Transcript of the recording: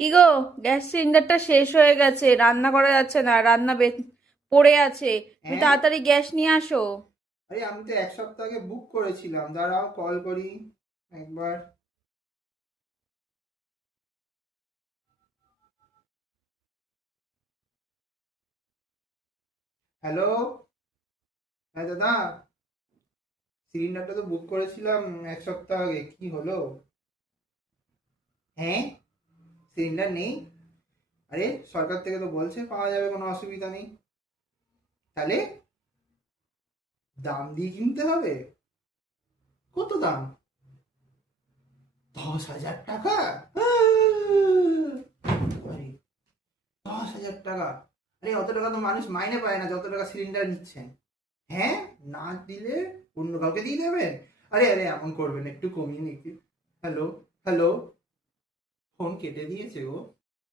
কি গো, গ্যাস সিলিন্ডারটা শেষ হয়ে গেছে, রান্না করা যাচ্ছে না, পড়ে আছে। তুমি হ্যাঁ। তাড়াতাড়ি গ্যাস নিয়ে আসো। আরে আমি তো এক সপ্তাহ আগে বুক করেছিলাম, দাঁড়াও কল করি একবার। হ্যালো। হ্যাঁ দাদা, সিলিন্ডারটা তো বুক করেছিলাম এক সপ্তাহ আগে, কি হলো? হ্যাঁ, সিলিন্ডার নেই। আরে সরকার থেকে তো বলছে পাওয়া যাবে, কোনো অসুবিধা নেই। তাহলে দাম দিয়ে কিনতে হবে? কত দাম? 10,000 টাকা? আরে 10,000 টাকা! আরে অত টাকা তো মানুষ মাইনে পায় না যত টাকা সিলিন্ডার নিচ্ছেন। হ্যাঁ, না দিলে অন্য কাউকে দিয়ে দেবেন? আরে আরে এমন করবেন, একটু কমিয়ে নিতে। Hello, hello. ফোন কেটে দিয়েছে গো।